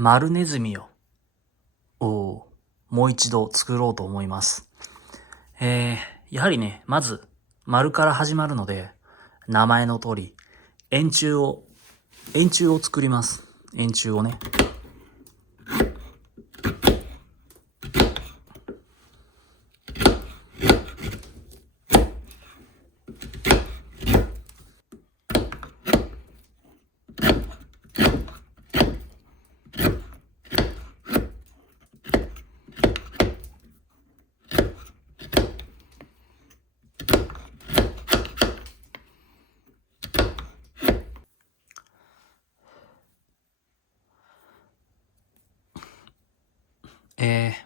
丸ネズミをもう一度作ろうと思います。やはりね、まず丸から始まるので、名前の通り円柱を作ります。円柱をね。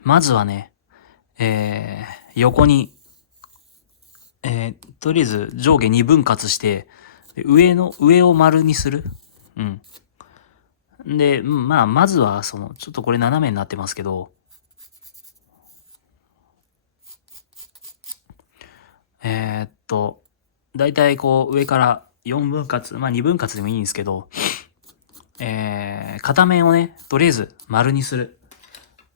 まずはね、横に、とりあえず上下2分割して、上を丸にする。うん。で、まずは、ちょっとこれ斜めになってますけど、だいたいこう上から4分割、2分割でもいいんですけど、片面をね、とりあえず丸にする。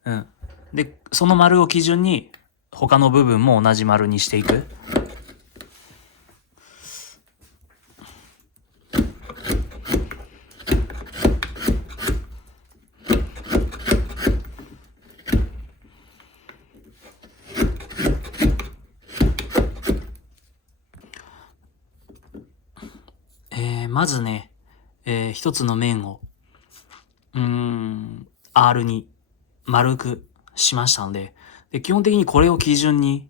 うん。で、その丸を基準に、他の部分も同じ丸にしていく。まずね、一つの面を、R に丸くしましたんで、基本的にこれを基準に、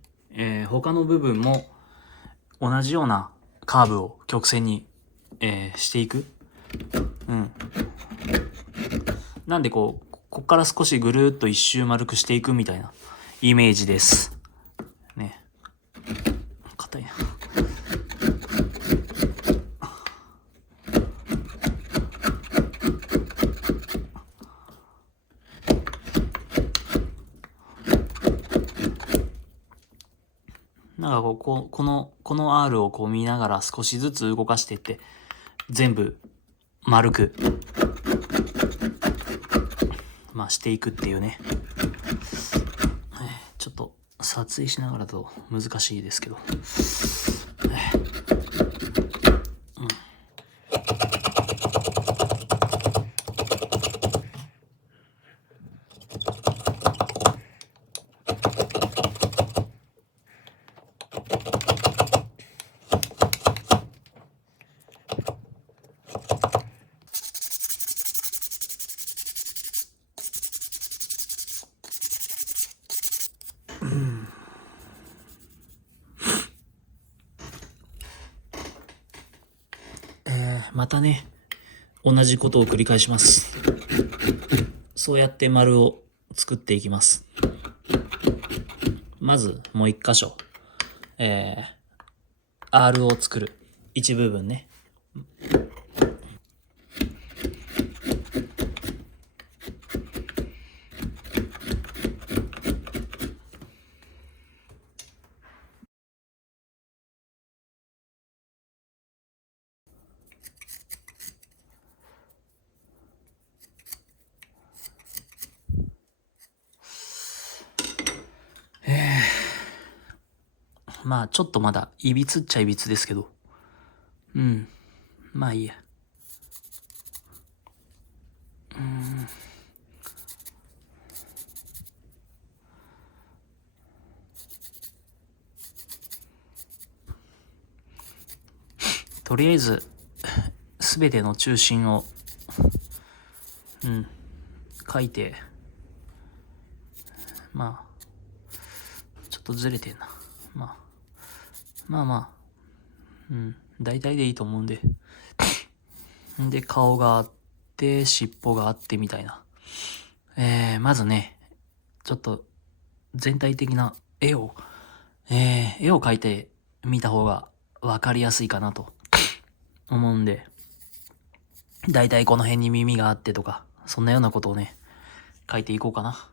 他の部分も同じようなカーブを曲線に、していく。うん。なんでこっから少しぐるーっと一周丸くしていくみたいなイメージです。ね。硬いな。なんかこの R をこう見ながら少しずつ動かしていって、全部丸く、していくっていうね。ちょっと撮影しながらだと難しいですけど。またね、同じことを繰り返します。そうやって丸を作っていきます。まずもう一箇所、R を作る一部分ね。ちょっとまだいびつっちゃいびつですけど、いいや。とりあえず全ての中心を書いて、ちょっとずれてんな。大体でいいと思うんで。で、顔があって、尻尾があってみたいな。まずね、ちょっと全体的な絵を描いてみた方がわかりやすいかなと思うんで、だいたいこの辺に耳があってとか、そんなようなことをね、書いていこうかな。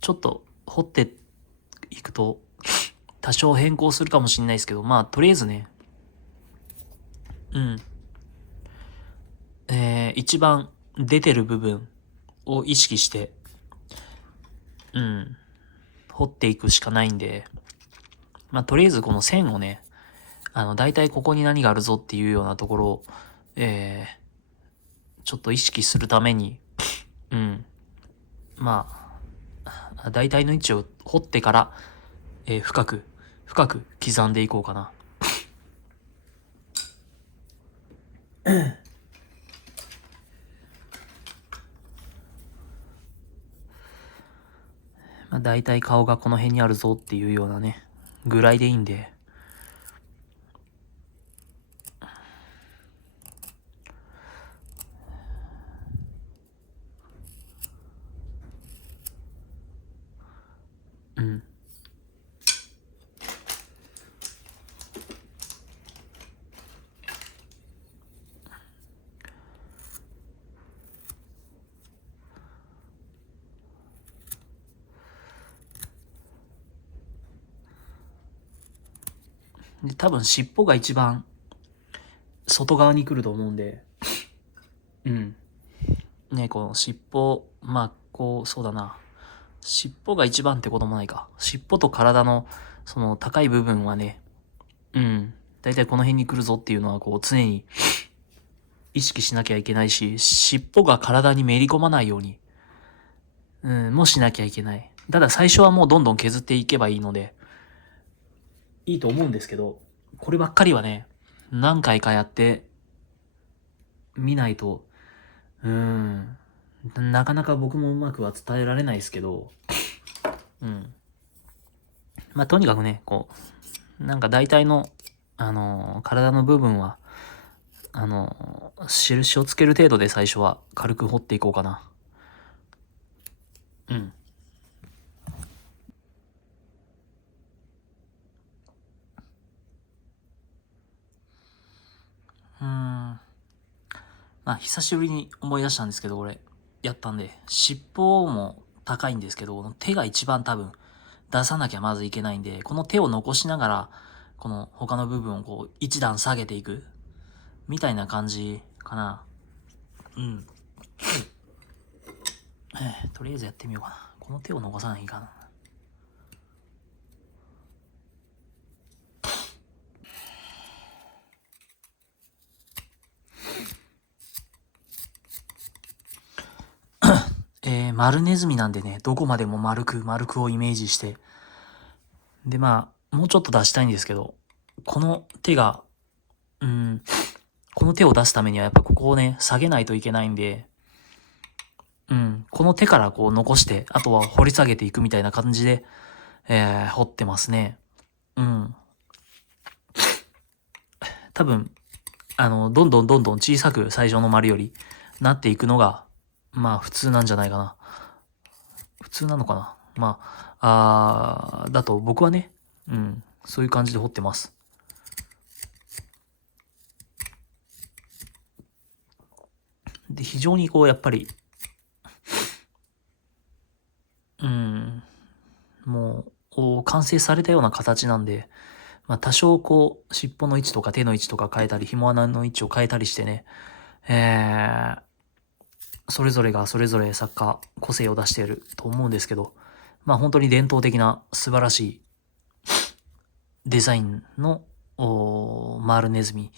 ちょっと掘っていくと、多少変更するかもしれないですけど、まあ、とりあえずね、一番出てる部分を意識して、掘っていくしかないんで、まあ、とりあえずこの線をね、だいたいここに何があるぞっていうようなところを、ちょっと意識するために、まあ、大体の位置を掘ってから、深く刻んでいこうかな。まあ、大体顔がこの辺にあるぞっていうようなね、ぐらいでいいんで。で、多分尻尾が一番外側に来ると思うんで、ね、この尻尾、まあ、こう、そうだな。尻尾が一番ってこともないか。尻尾と体の、その高い部分はね、だいたいこの辺に来るぞっていうのは、こう、常に意識しなきゃいけないし、尻尾が体にめり込まないように、もしなきゃいけない。ただ最初はもうどんどん削っていけばいいので、いいと思うんですけど、こればっかりはね、何回かやってみないと、なかなか僕もうまくは伝えられないですけど、まあ、とにかくね、こう、なんか大体の、体の部分は、印をつける程度で最初は軽く掘っていこうかな。まあ、久しぶりに思い出したんですけど、俺、やったんで、尻尾も高いんですけど、手が一番多分出さなきゃまずいけないんで、この手を残しながら、この他の部分をこう、一段下げていく、みたいな感じかな。とりあえずやってみようかな。この手を残さないかな。丸ネズミなんでね、どこまでも丸くをイメージして。で、まあ、もうちょっと出したいんですけど、この手が、この手を出すためにはやっぱここをね、下げないといけないんで、この手からこう残して、あとは掘り下げていくみたいな感じで、掘ってますね。多分、どんどん小さく最初の丸よりなっていくのが、まあ普通なんじゃないかな。普通なのかな。まあ、だと僕はね、そういう感じで掘ってます。で、非常にこう、やっぱり、もう、完成されたような形なんで、まあ多少こう、尻尾の位置とか手の位置とか変えたり、紐穴の位置を変えたりしてね、それぞれがそれぞれ作家、個性を出していると思うんですけど、まあ本当に伝統的な素晴らしいデザインのマールネズミ、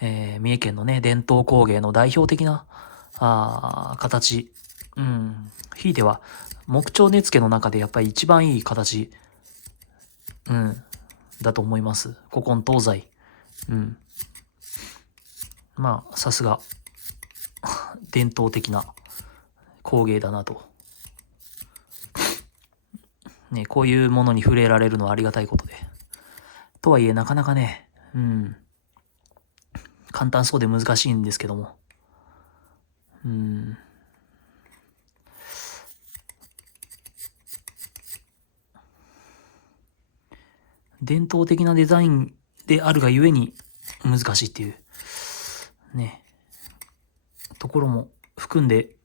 三重県のね、伝統工芸の代表的な形、ひいては木彫根付の中でやっぱり一番いい形、だと思います。古今東西。まあ、さすが、伝統的な工芸だなと。ね、こういうものに触れられるのはありがたいことで。とはいえ、なかなかね、簡単そうで難しいんですけども。伝統的なデザインであるがゆえに難しいっていう、ね、ところも含んで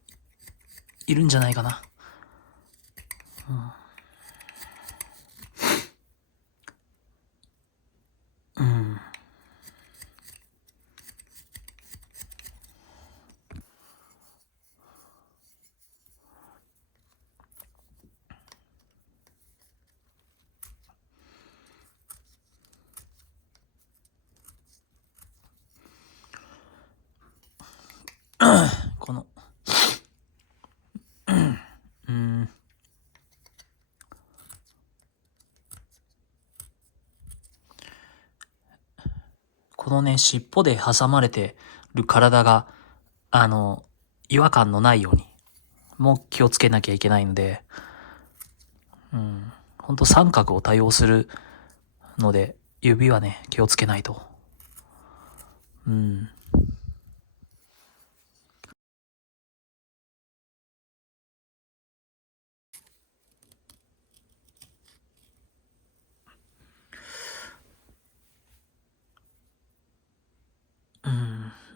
いるんじゃないかな。このね、尻尾で挟まれてる体が、違和感のないように、もう気をつけなきゃいけないので、ほんと三角を多用するので、指はね、気をつけないと。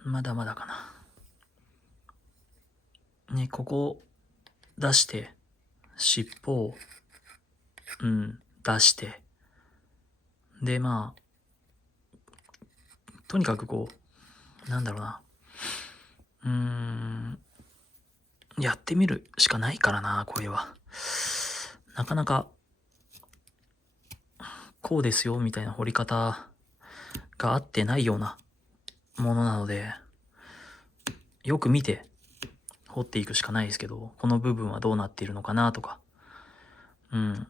まだまだかな。ね、ここを出して、尻尾を、出して、で、まあ、とにかくこう、なんだろうな。やってみるしかないからな、これは。なかなか、こうですよ、みたいな彫り方が合ってないようなものなので、よく見て彫っていくしかないですけど、この部分はどうなっているのかなとか。ま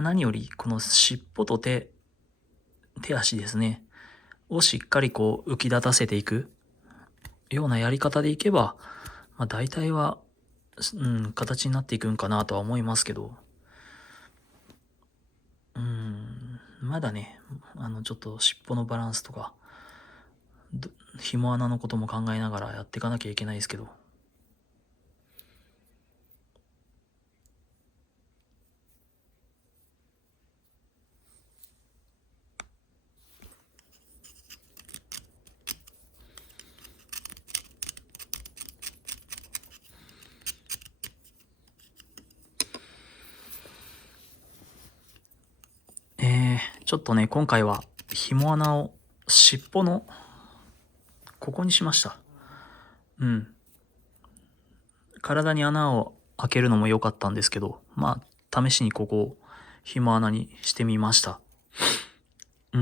あ何より、この尻尾と手足ですね。をしっかりこう浮き立たせていくようなやり方でいけば、まあ大体は、形になっていくんかなとは思いますけど、まだね、ちょっと尻尾のバランスとか、紐穴のことも考えながらやっていかなきゃいけないですけど。ちょっとね、今回は紐穴を尻尾のここにしました。体に穴を開けるのも良かったんですけど、まあ、試しにここを紐穴にしてみました。そ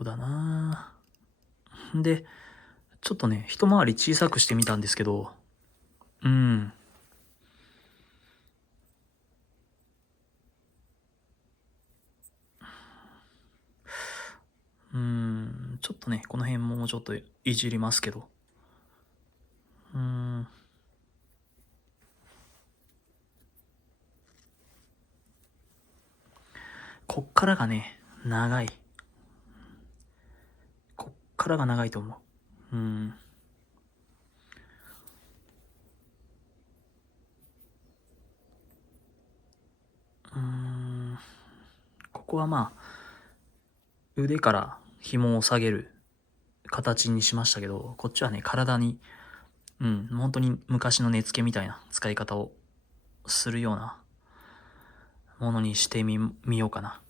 うだなぁ。で、ちょっとね、一回り小さくしてみたんですけど、ちょっとね、この辺ももうちょっといじりますけど。こっからがね、長い。こっからが長いと思う。ここはまあ、腕から紐を下げる形にしましたけど、こっちはね、体に、本当に昔の根付けみたいな使い方をするようなものにしてみようかな。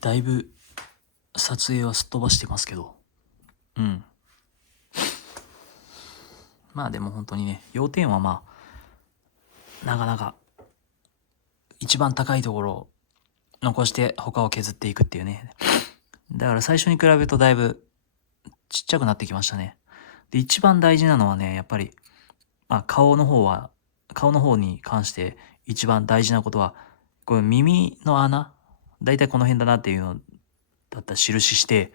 だいぶ撮影はすっ飛ばしてますけど、まあでも本当にね、要点はまあ、なかなか、一番高いところを残して他を削っていくっていうね。だから最初に比べるとだいぶちっちゃくなってきましたね。で、一番大事なのはね、やっぱり、まあ顔の方に関して一番大事なことは、これ耳の穴、だいたいこの辺だなっていうのだったら印して、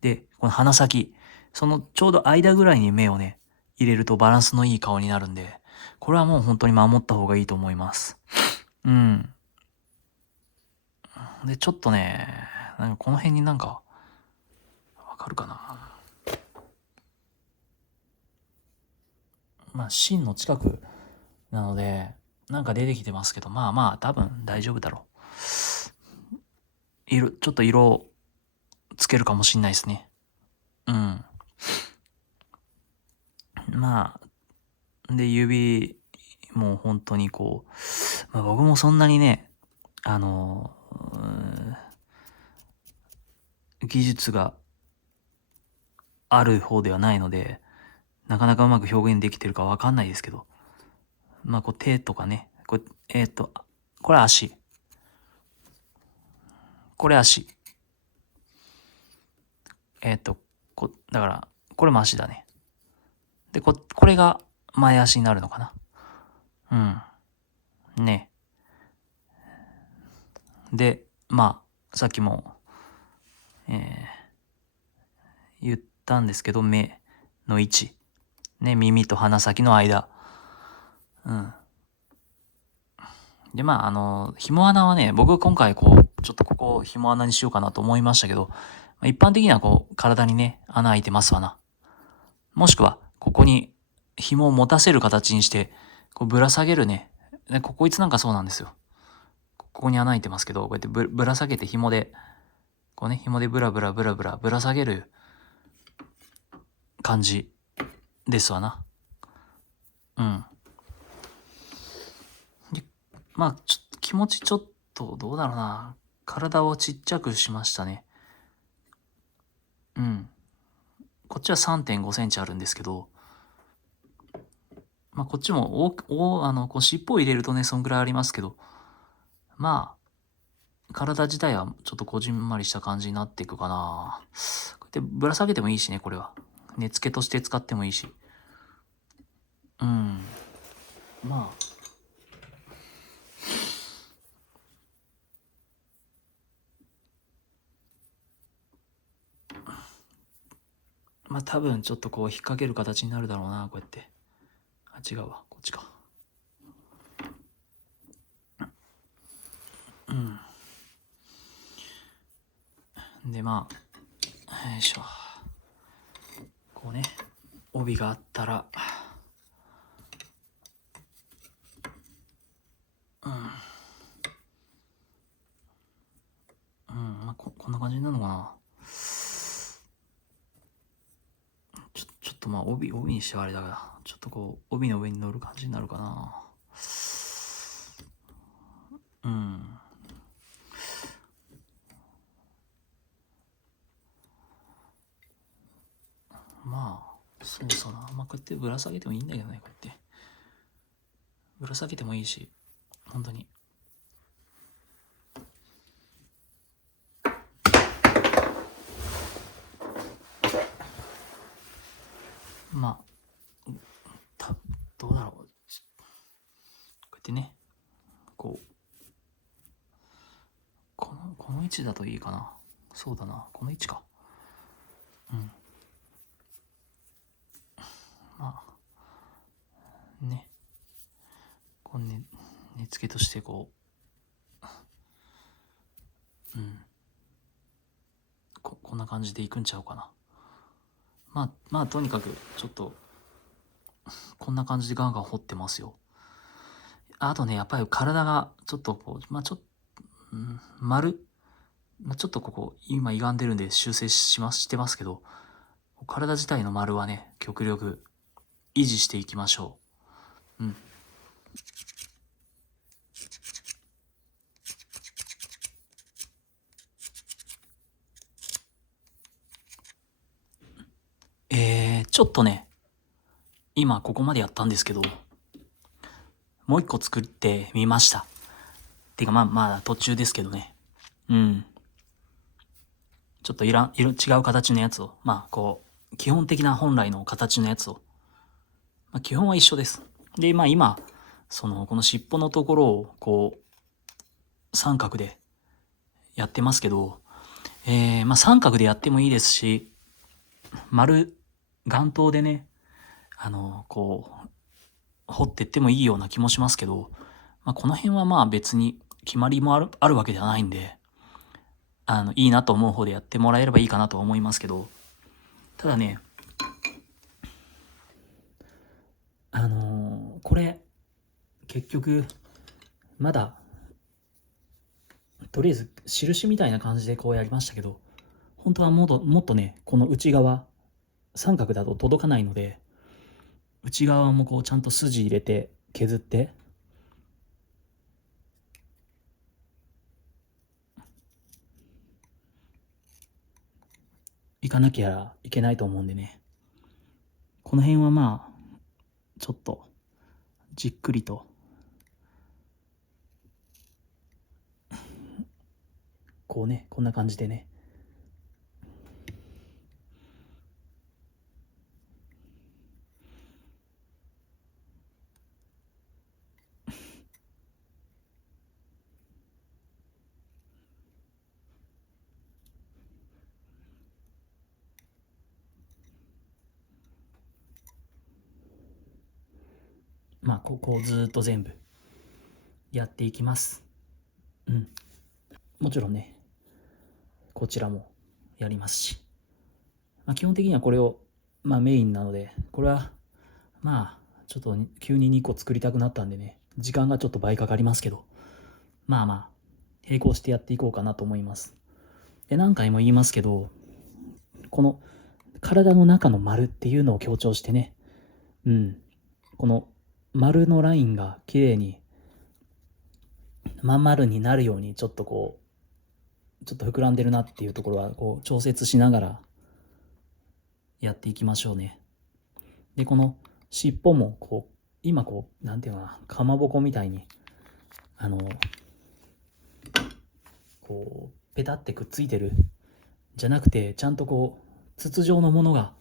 で、この鼻先、そのちょうど間ぐらいに目をね、入れるとバランスのいい顔になるんで、これはもう本当に守った方がいいと思います。で、ちょっとね、なんかこの辺になんか、わかるかな。まあ、芯の近くなので、なんか出てきてますけど、まあまあ、多分大丈夫だろう。ちょっと色をつけるかもしんないですね。まあ、で、指も本当にこう、まあ僕もそんなにね、技術がある方ではないので、なかなかうまく表現できてるかわかんないですけど、まあ、こう手とかね、これ、これ足。これ足。だから、これも足だね。で、これが前足になるのかな。うん。ね。で、まあ、さっきも、言ったんですけど、目の位置。ね、耳と鼻先の間。うん。で、まあ、紐穴はね、僕今回こう、ちょっとここを紐穴にしようかなと思いましたけど、一般的にはこう、体にね、穴開いてますわな。もしくは、ここに紐を持たせる形にして、こうぶら下げるね。こいつなんかそうなんですよ。ここに穴開いてますけど、こうやってぶら下げて紐で、こうね、紐でブラブラブラブラぶら下げる感じですわな。うん。で、まあ、気持ちちょっと、どうだろうな。体をちっちゃくしましたね。うん。こっちは3.5センチあるんですけど、まあ、こっちもこう尻尾を入れるとね、そんぐらいありますけど、まあ、体自体はちょっとこじんまりした感じになっていくかな。こうやってぶら下げてもいいしね、これは。根付けとして使ってもいいし。うん。まあ、まあ多分ちょっとこう引っ掛ける形になるだろうな、こうやって。あ、違うわ、こっちか。うん。で、まあ、よいしょ。こうね、帯があったら、うん。まあ、こんな感じになるのかな。ちょっとまあ帯にしてはあれだから、ちょっとこう、帯の上に乗る感じになるかな。うん。まあ、そうそうな。まあ、こうやってぶら下げてもいいんだけどね、こうやって。ぶら下げてもいいし、本当に。まあ、どうだろう。こうやってね、こう、この位置だといいかな。そうだな、この位置か。うん。まあ、ね、こうね、根付けとしてこう、うん。こんな感じでいくんちゃうかな。まあ、とにかく、ちょっと、こんな感じでガンガン掘ってますよ。あとね、やっぱり体が、ちょっとこう、まあちょっと、丸、まあ、ちょっとここ、今歪んでるんで修正してますけど、体自体の丸はね、極力維持していきましょう。うん。ちょっとね、今ここまでやったんですけど、もう一個作ってみました。てかまあ途中ですけどね。うん。ちょっと違う形のやつを、まあこう、基本的な本来の形のやつを、まあ基本は一緒です。で、まあ今、この尻尾のところを、こう、三角でやってますけど、まあ三角でやってもいいですし、眼頭でね、こう、掘ってってもいいような気もしますけど、まあこの辺はまあ別に決まりもあるわけではないんで、いいなと思う方でやってもらえればいいかなと思いますけど、ただね、これ、結局、まだ、とりあえず、印みたいな感じでこうやりましたけど、本当はもっとね、この内側、三角だと届かないので、内側もこうちゃんと筋入れて削って、行かなきゃいけないと思うんでね。この辺はまあ、ちょっと、じっくりと、こうね、こんな感じでね。まあ、ここをずっと全部やっていきます。うん。もちろんね、こちらもやりますし。まあ、基本的にはこれを、まあ、メインなので、これは、まあ、ちょっと急に2個作りたくなったんでね、時間がちょっと倍かかりますけど、まあまあ、並行してやっていこうかなと思います。で、何回も言いますけど、この体の中の丸っていうのを強調してね、うん、この丸のラインが綺麗にまん丸になるようにちょっとこう、ちょっと膨らんでるなっていうところはこう調節しながらやっていきましょうね。で、この尻尾もこう、今こう、なんていうのかな、かまぼこみたいに、あの、こう、ペタってくっついてるじゃなくて、ちゃんとこう、筒状のものが、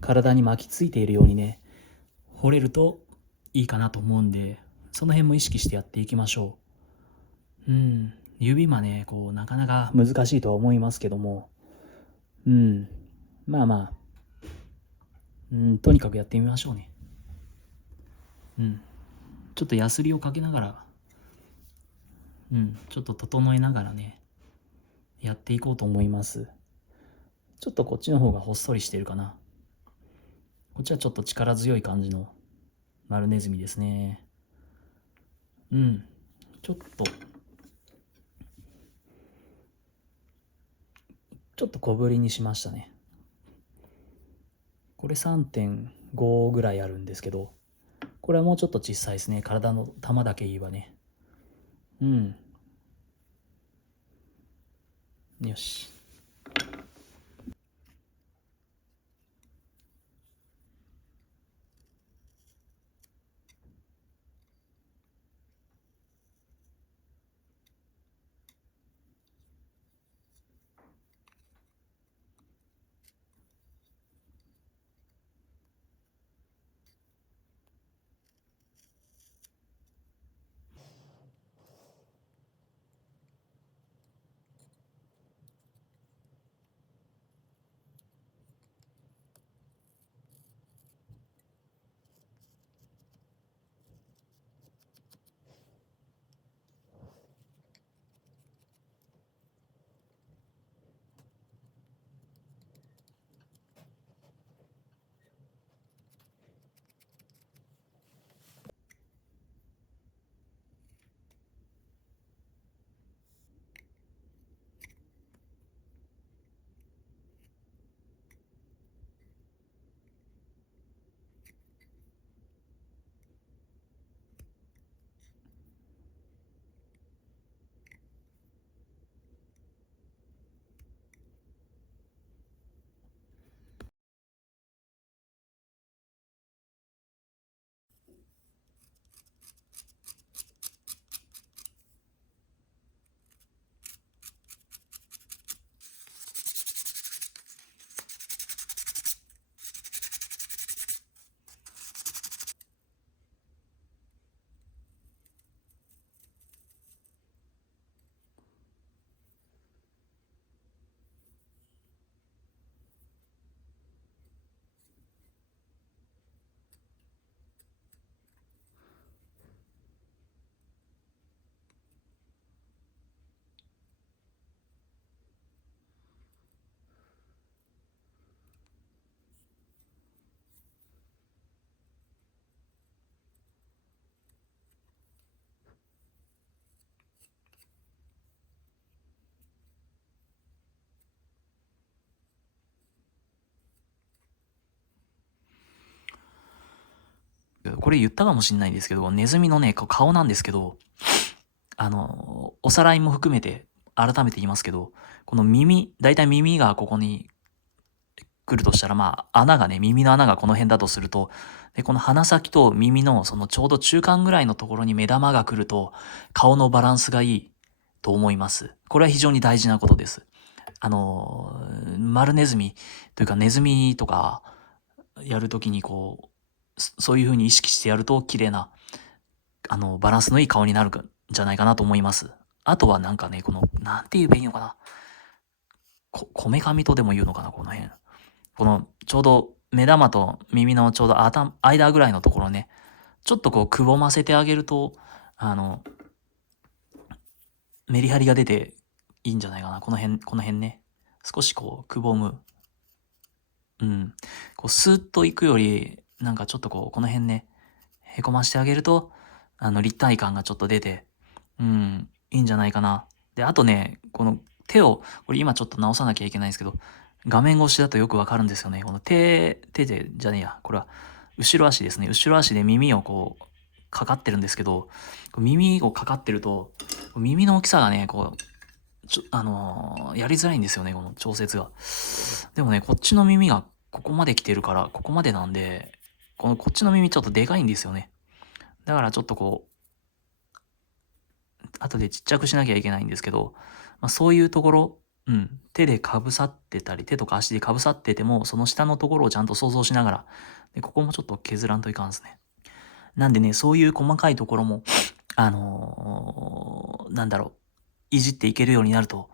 体に巻きついているようにね、掘れるといいかなと思うんで、その辺も意識してやっていきましょう。うん。指はね、こう、なかなか難しいとは思いますけども、うん。まあまあ、うん、とにかくやってみましょうね。うん。ちょっとヤスリをかけながら、うん、ちょっと整えながらね、やっていこうと思います。ちょっとこっちの方がほっそりしてるかな。こっちはちょっと力強い感じの丸ネズミですね。うん。ちょっと小ぶりにしましたね。これ 3.5 ぐらいあるんですけど、これはもうちょっと小さいですね。体の玉だけ言えばね。うん。よし。これ言ったかもしんないんですけど、ネズミのね、顔なんですけど、おさらいも含めて、改めて言いますけど、この耳、だいたい耳がここに来るとしたら、まあ、穴がね、耳の穴がこの辺だとすると、で、この鼻先と耳のそのちょうど中間ぐらいのところに目玉が来ると、顔のバランスがいいと思います。これは非常に大事なことです。丸ネズミというかネズミとかやるときにこう、そういう風に意識してやると綺麗な、バランスのいい顔になるんじゃないかなと思います。あとはなんかね、この、なんて言えばいいのかな。こめかみとでも言うのかな、この辺。この、ちょうど目玉と耳のちょうど間ぐらいのところね、ちょっとこう、くぼませてあげると、メリハリが出ていいんじゃないかな。この辺ね。少しこう、くぼむ。うん。こう、スーッといくより、なんかちょっとこう、この辺ね、へこましてあげると、立体感がちょっと出て、うん、いいんじゃないかな。で、あとね、この手を、これ今ちょっと直さなきゃいけないんですけど、画面越しだとよくわかるんですよね。この手で、じゃねえや、これは、後ろ足ですね。後ろ足で耳をこう、かかってるんですけど、耳をかかってると、耳の大きさがね、こう、やりづらいんですよね、この調節が。でもね、こっちの耳がここまで来てるから、ここまでなんで、こっちの耳ちょっとでかいんですよね。だからちょっとこう、後でちっちゃくしなきゃいけないんですけど、まあ、そういうところ、うん、手でかぶさってたり、手とか足でかぶさってても、その下のところをちゃんと想像しながら、で、ここもちょっと削らんといかんですね。なんでね、そういう細かいところも、なんだろう、いじっていけるようになると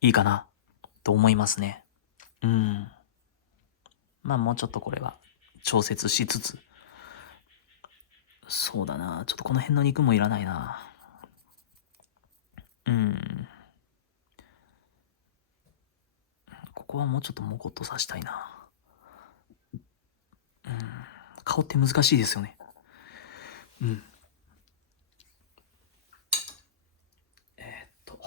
いいかな、と思いますね。うん。まあもうちょっとこれは調節しつつ、そうだな、ちょっとこの辺の肉もいらないな。うん。ここはもうちょっとモコッとさしたいな。うん。顔って難しいですよね。うん。えーっと。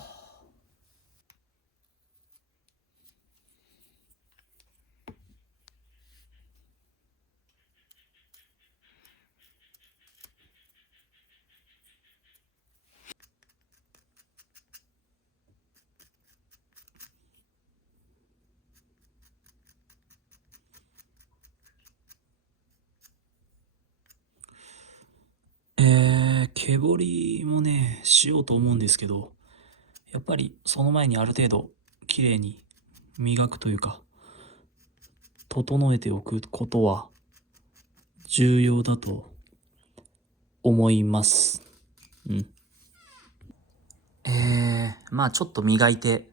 毛彫りもね、しようと思うんですけど、やっぱりその前にある程度綺麗に磨くというか、整えておくことは重要だと思います。うん。まあちょっと磨いて、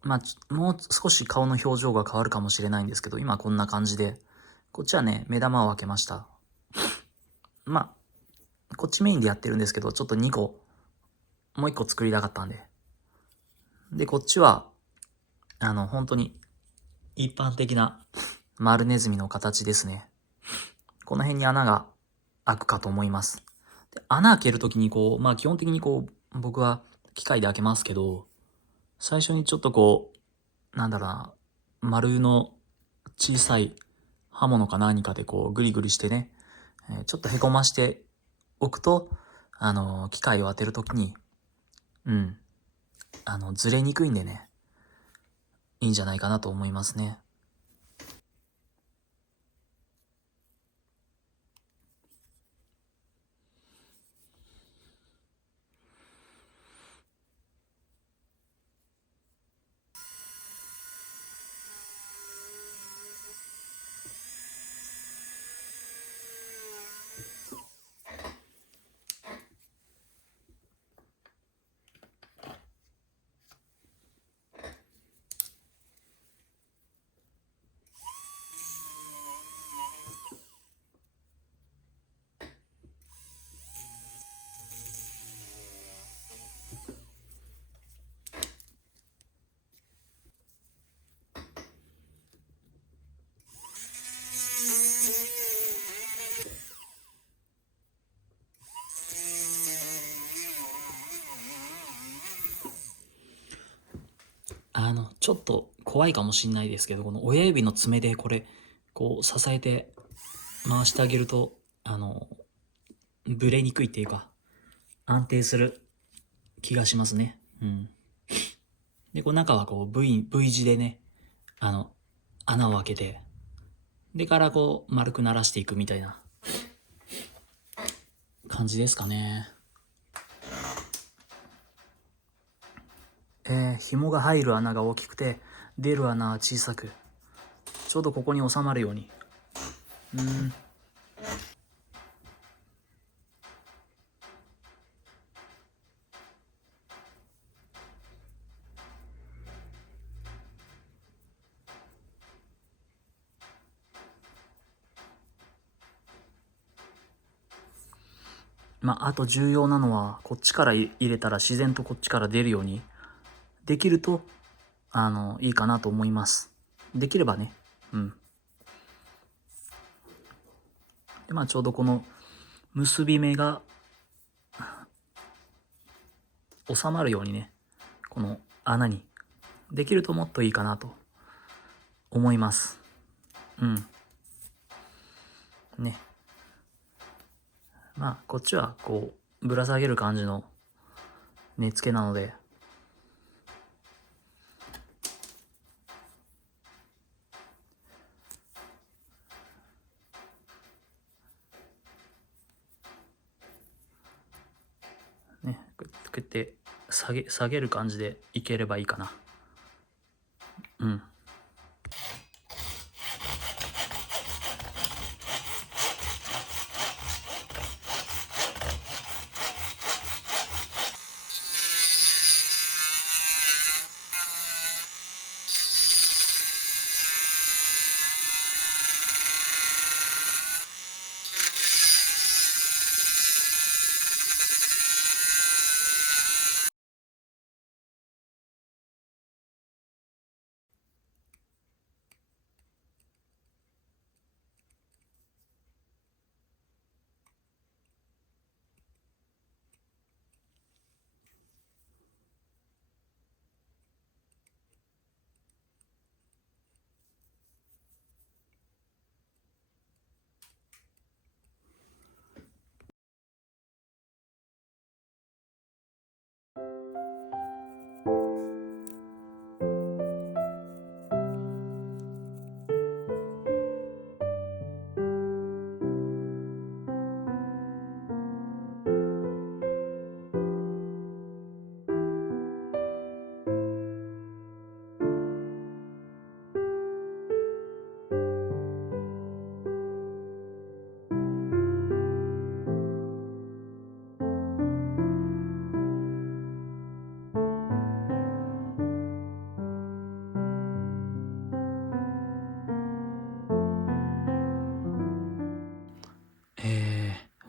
まあもう少し顔の表情が変わるかもしれないんですけど、今こんな感じで、こっちはね、目玉を開けました。まあ、こっちメインでやってるんですけど、ちょっと2個、もう1個作りたかったんで。で、こっちは、本当に一般的な丸ネズミの形ですね。この辺に穴が開くかと思います。で、穴開けるときにこう、まあ基本的にこう、僕は機械で開けますけど、最初にちょっとこう、なんだろうな、丸の小さい刃物か何かでこう、グリグリしてね、ちょっとへこましておくと、機械を当てるときに、うん、ずれにくいんでね、いいんじゃないかなと思いますね。ちょっと怖いかもしんないですけど、この親指の爪でこれ、こう支えて回してあげると、ブレにくいっていうか、安定する気がしますね。うん。で、こう中はこう V 字でね、穴を開けて、でからこう丸くならしていくみたいな感じですかね。紐が入る穴が大きくて、出る穴は小さく、ちょうどここに収まるように。あと重要なのは、こっちから入れたら自然とこっちから出るようにできると、いいかなと思います。できればね。で、ちょうどこの結び目が収まるようにね、この穴にできるともっといいかなと思います。ね。こっちはこう、ぶら下げる感じの根付けなので、ね、こうやって下げる感じでいければいいかな。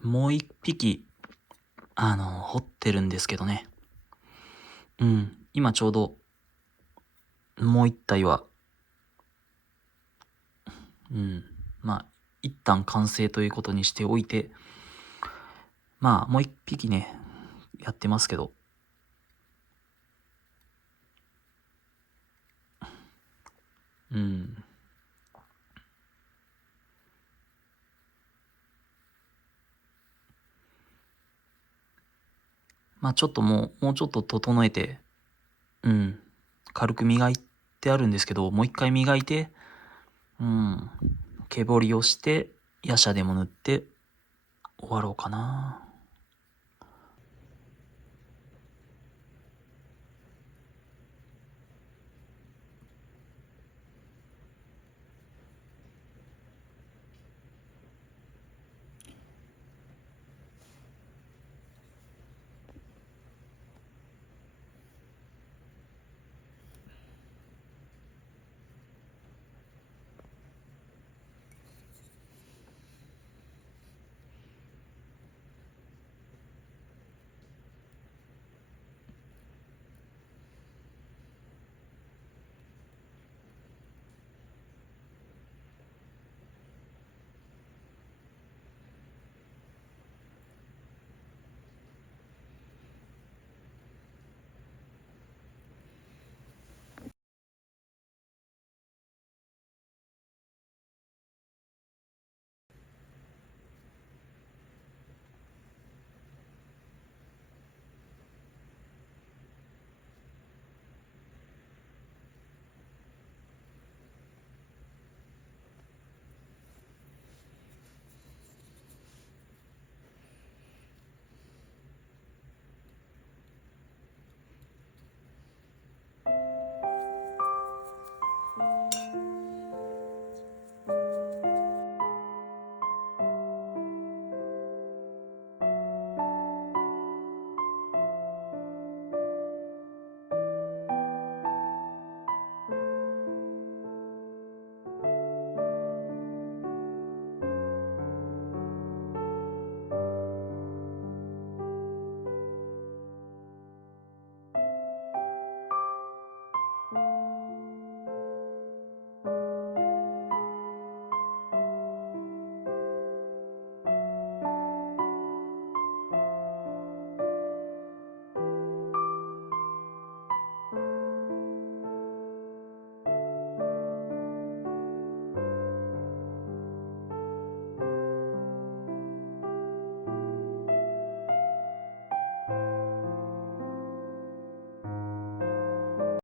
もう一匹、掘ってるんですけどね。今ちょうど、もう一体は、一旦完成ということにしておいて、もう一匹ね、やってますけど、ちょっともうちょっと整えて、軽く磨いてあるんですけど、もう一回磨いて、毛彫りをして、ヤシャでも塗って終わろうかな。